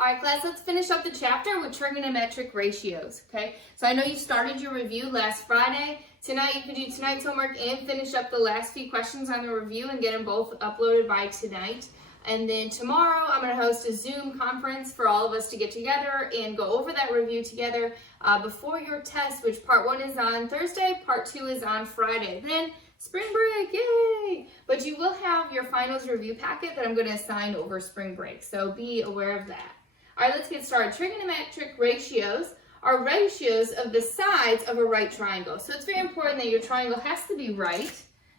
All right, class, let's finish up the chapter with trigonometric ratios, okay? So I know you started your review last Friday. Tonight, you can do tonight's homework and finish up the last few questions on the review and get them both uploaded by tonight. And then tomorrow, I'm going to host a Zoom conference for all of us to get together and go over that review together before your test, which part 1 is on Thursday, part 2 is on Friday. Then spring break, yay! But you will have your finals review packet that I'm going to assign over spring break, so be aware of that. All right, let's get started. Trigonometric ratios are ratios of the sides of a right triangle. So it's very important that your triangle has to be right.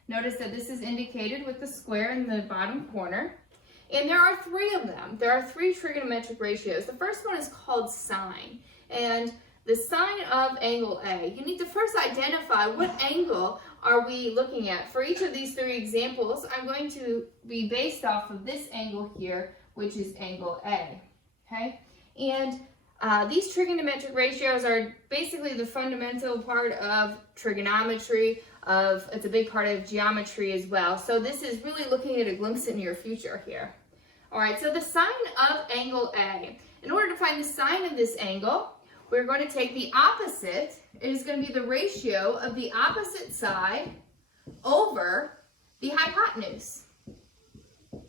Notice that this is indicated with the square in the bottom corner. And there are 3 of them. There are 3 trigonometric ratios. The first one is called sine. And the sine of angle A. You need to first identify what angle are we looking at. For each of these 3 examples, I'm going to be based off of this angle here, which is angle A. Okay, and these trigonometric ratios are basically the fundamental part of trigonometry. It's a big part of geometry as well. So this is really looking at a glimpse into your future here. All right, so the sine of angle A. In order to find the sine of this angle, we're going to take the opposite. It is going to be the ratio of the opposite side over the hypotenuse.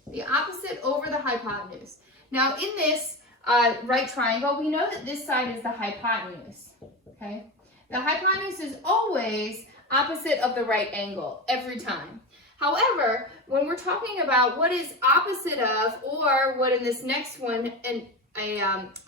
The opposite over the hypotenuse. Now in this right triangle, we know that this side is the hypotenuse, okay? The hypotenuse is always opposite of the right angle, every time. However, when we're talking about what is opposite of, or what in this next one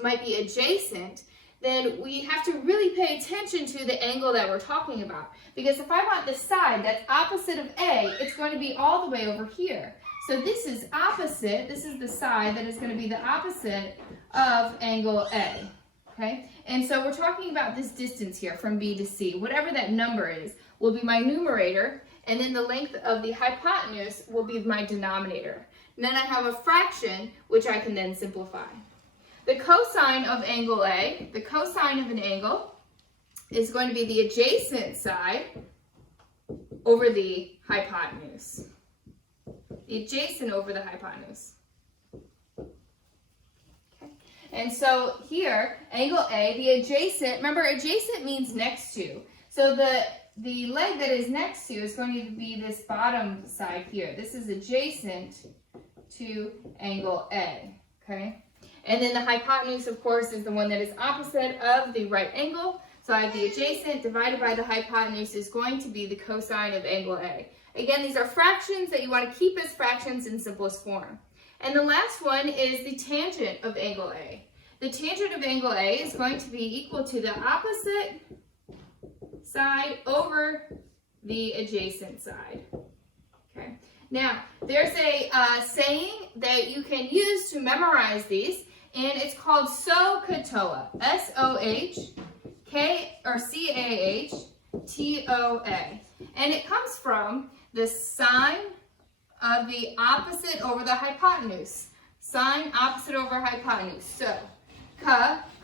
might be adjacent, then we have to really pay attention to the angle that we're talking about. Because if I want the side that's opposite of A, it's going to be all the way over here. So this is opposite, this is the side that is going to be the opposite of angle A, okay? And so we're talking about this distance here from B to C. Whatever that number is will be my numerator, and then the length of the hypotenuse will be my denominator. And then I have a fraction, which I can then simplify. The cosine of angle A, the cosine of an angle, is going to be the adjacent side over the hypotenuse. The adjacent over the hypotenuse. Okay. And so here, angle A, the adjacent, remember adjacent means next to. So the leg that is next to is going to be this bottom side here. This is adjacent to angle A, okay? And then the hypotenuse, of course, is the one that is opposite of the right angle. So I have the adjacent divided by the hypotenuse is going to be the cosine of angle A. Again, these are fractions that you want to keep as fractions in simplest form. And the last one is the tangent of angle A. The tangent of angle A is going to be equal to the opposite side over the adjacent side. Okay. Now, there's a saying that you can use to memorize these, and it's called SOHCAHTOA. SOHCAHTOA. And it comes from the sine of the opposite over the hypotenuse. Sine opposite over hypotenuse. So,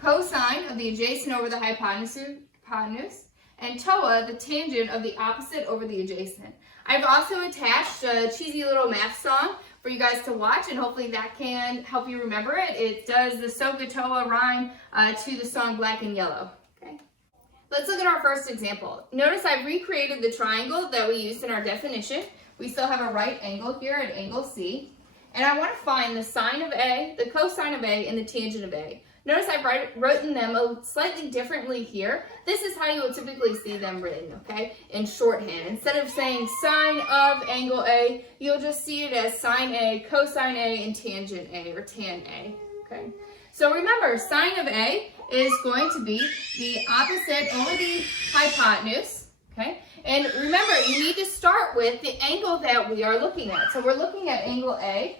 cosine of the adjacent over the hypotenuse, and TOA, the tangent of the opposite over the adjacent. I've also attached a cheesy little math song for you guys to watch, and hopefully that can help you remember it. It does the SOHCAHTOA rhyme to the song Black and Yellow. Okay. Let's look at our first example. Notice I've recreated the triangle that we used in our definition. We still have a right angle here at angle C. And I want to find the sine of A, the cosine of A, and the tangent of A. Notice I've written them slightly differently here. This is how you would typically see them written, okay, in shorthand. Instead of saying sine of angle A, you'll just see it as sine A, cosine A, and tangent A, or tan A, okay. So remember, sine of A is going to be the opposite over the hypotenuse, okay? And remember, you need to start with the angle that we are looking at. So we're looking at angle A,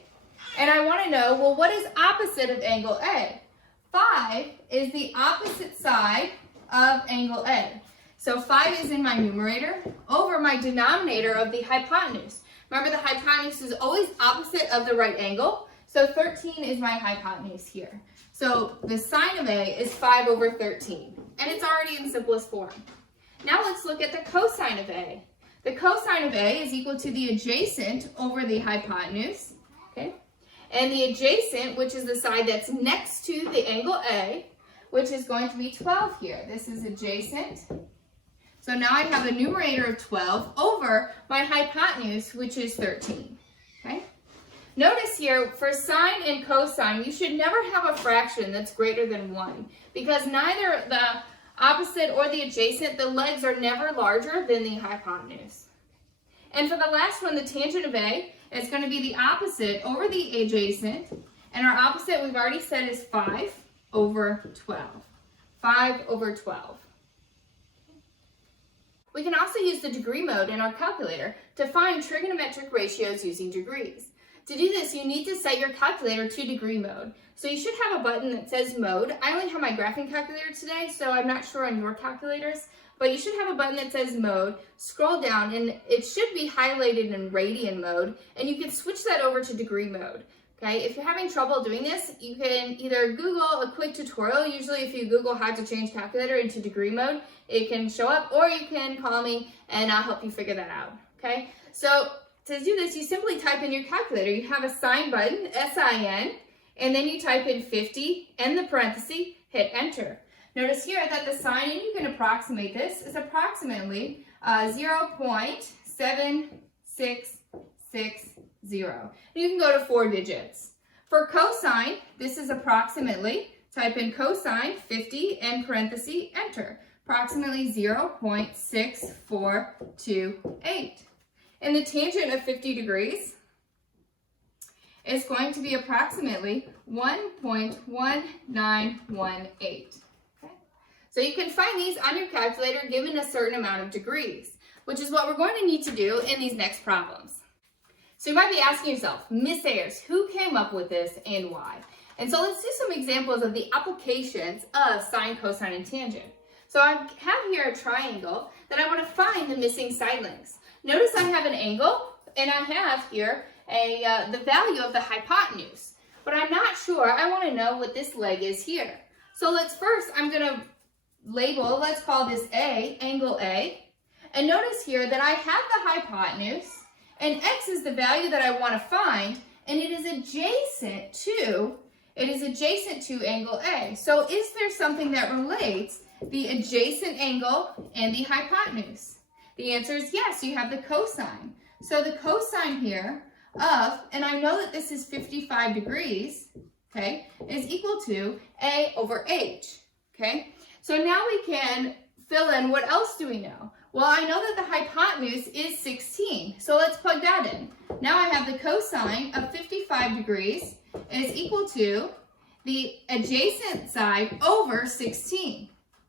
and I want to know, well, what is opposite of angle A? 5 is the opposite side of angle A. So 5 is in my numerator over my denominator of the hypotenuse. Remember, the hypotenuse is always opposite of the right angle. So 13 is my hypotenuse here. So the sine of A is 5 over 13. And it's already in simplest form. Now let's look at the cosine of A. The cosine of A is equal to the adjacent over the hypotenuse. Okay? And the adjacent, which is the side that's next to the angle A, which is going to be 12 here. This is adjacent. So now I have a numerator of 12 over my hypotenuse, which is 13. Okay? Notice here, for sine and cosine, you should never have a fraction that's greater than 1, because neither the opposite or the adjacent, the legs are never larger than the hypotenuse. And for the last one, the tangent of A, is going to be the opposite over the adjacent, and our opposite we've already said is 5 over 12. 5 over 12. We can also use the degree mode in our calculator to find trigonometric ratios using degrees. To do this, you need to set your calculator to degree mode. So you should have a button that says mode. I only have my graphing calculator today, so I'm not sure on your calculators, but you should have a button that says mode. Scroll down, and it should be highlighted in radian mode, and you can switch that over to degree mode. Okay, if you're having trouble doing this, you can either Google a quick tutorial. Usually if you Google how to change calculator into degree mode, it can show up, or you can call me and I'll help you figure that out. Okay, so to do this, you simply type in your calculator. You have a sine button, S-I-N, and then you type in 50 in the parenthesis, hit enter. Notice here that the sine, and you can approximate this, is approximately 0.7660. You can go to 4 digits. For cosine, this is approximately, type in cosine 50 in parenthesis, enter, approximately 0.6428. And the tangent of 50 degrees is going to be approximately 1.1918. Okay? So you can find these on your calculator given a certain amount of degrees, which is what we're going to need to do in these next problems. So you might be asking yourself, Miss Ayers, who came up with this and why? And so let's do some examples of the applications of sine, cosine, and tangent. So I have here a triangle that I want to find the missing side lengths. Notice I have an angle, and I have here the value of the hypotenuse. But I'm not sure. I want to know what this leg is here. So I'm going to label, let's call this A, angle A. And notice here that I have the hypotenuse, and x is the value that I want to find, and it is adjacent to angle A. So is there something that relates the adjacent angle and the hypotenuse? The answer is yes, you have the cosine. So the cosine here of, and I know that this is 55 degrees, okay, is equal to A over H, okay? So now we can fill in, what else do we know? Well, I know that the hypotenuse is 16, so let's plug that in. Now I have the cosine of 55 degrees is equal to the adjacent side over 16,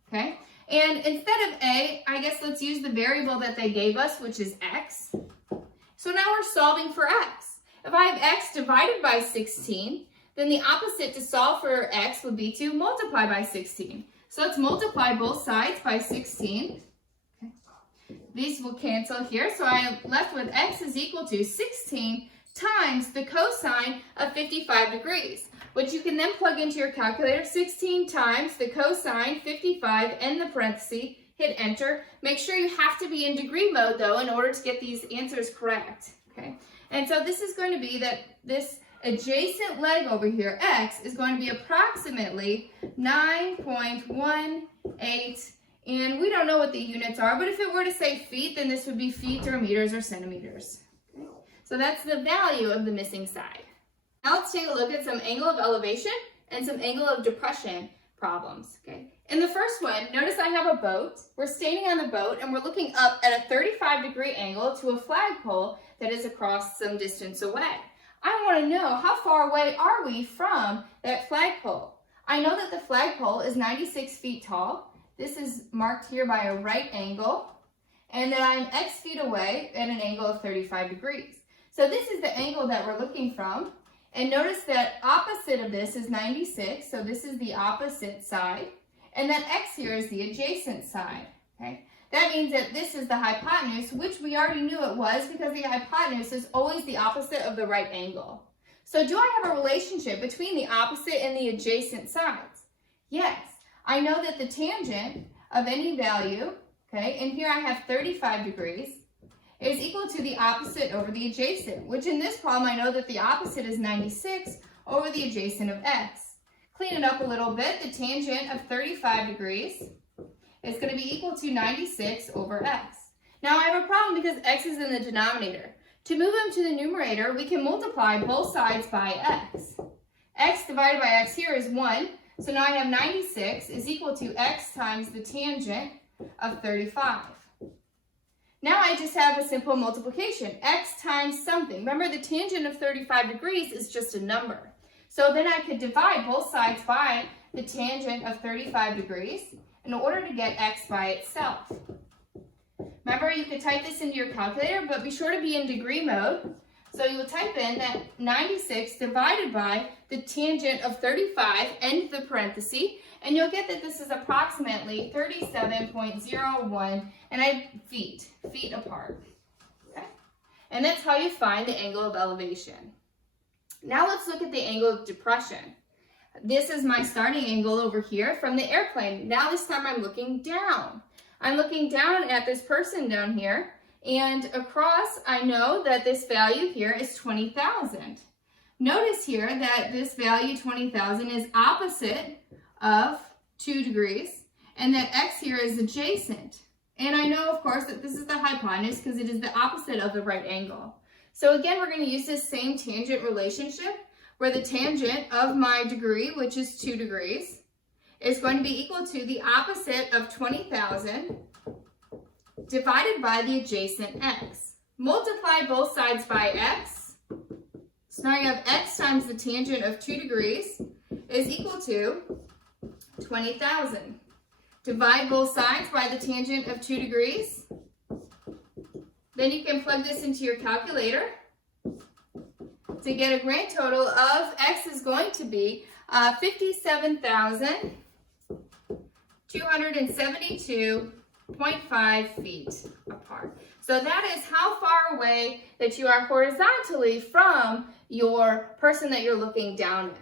okay? And instead of A, I guess let's use the variable that they gave us, which is x. So now we're solving for x. If I have x divided by 16, then the opposite to solve for x would be to multiply by 16. So let's multiply both sides by 16. Okay. These will cancel here, so I am left with x is equal to 16 times the cosine of 55 degrees, which you can then plug into your calculator. 16 times the cosine 55 in the parenthesis, hit enter. Make sure you have to be in degree mode though in order to get these answers correct. Okay, and so this is going to be that this adjacent leg over here, x, is going to be approximately 9.18, and we don't know what the units are, but if it were to say feet, then this would be feet or meters or centimeters. Okay? So that's the value of the missing side. Now let's take a look at some angle of elevation and some angle of depression problems. Okay. In the first one, notice I have a boat. We're standing on the boat and we're looking up at a 35-degree angle to a flagpole that is across some distance away. I want to know how far away are we from that flagpole. I know that the flagpole is 96 feet tall. This is marked here by a right angle, and that I'm x feet away at an angle of 35 degrees. So this is the angle that we're looking from. And notice that opposite of this is 96, so this is the opposite side. And that x here is the adjacent side, okay? That means that this is the hypotenuse, which we already knew it was because the hypotenuse is always the opposite of the right angle. So do I have a relationship between the opposite and the adjacent sides? Yes. I know that the tangent of any value, okay, and here I have 35 degrees, is equal to the opposite over the adjacent, which in this problem I know that the opposite is 96 over the adjacent of x. Clean it up a little bit. The tangent of 35 degrees is going to be equal to 96 over x. Now I have a problem because x is in the denominator. To move them to the numerator, we can multiply both sides by x. X divided by x here is 1, so now I have 96 is equal to x times the tangent of 35. Now I just have a simple multiplication, x times something. Remember, the tangent of 35 degrees is just a number. So then I could divide both sides by the tangent of 35 degrees in order to get x by itself. Remember, you could type this into your calculator, but be sure to be in degree mode. So you will type in that 96 divided by the tangent of 35, end the parenthesis, and you'll get that this is approximately 37.01 feet apart. Okay? And that's how you find the angle of elevation. Now let's look at the angle of depression. This is my starting angle over here from the airplane. Now this time I'm looking down. I'm looking down at this person down here, and across I know that this value here is 20,000. Notice here that this value 20,000 is opposite of 2 degrees, and that x here is adjacent. And I know, of course, that this is the hypotenuse because it is the opposite of the right angle. So again, we're going to use this same tangent relationship where the tangent of my degree, which is 2 degrees, is going to be equal to the opposite of 20,000 divided by the adjacent x. Multiply both sides by x. So now you have x times the tangent of 2 degrees is equal to 20,000. Divide both sides by the tangent of 2 degrees. Then you can plug this into your calculator to get a grand total of x is going to be 57,272.5 feet apart. So that is how far away that you are horizontally from your person that you're looking down at.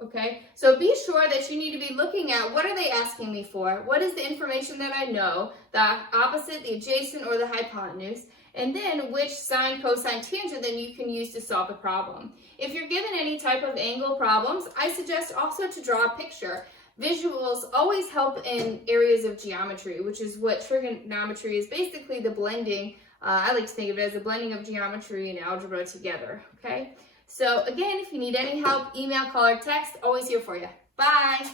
Okay, so be sure that you need to be looking at what are they asking me for? What is the information that I know? The opposite, the adjacent, or the hypotenuse? And then which sine, cosine, tangent then you can use to solve the problem. If you're given any type of angle problems, I suggest also to draw a picture. Visuals always help in areas of geometry, which is what trigonometry is, basically the blending. I like to think of it as a blending of geometry and algebra together, okay? So again, if you need any help, email, call, or text, always here for you. Bye!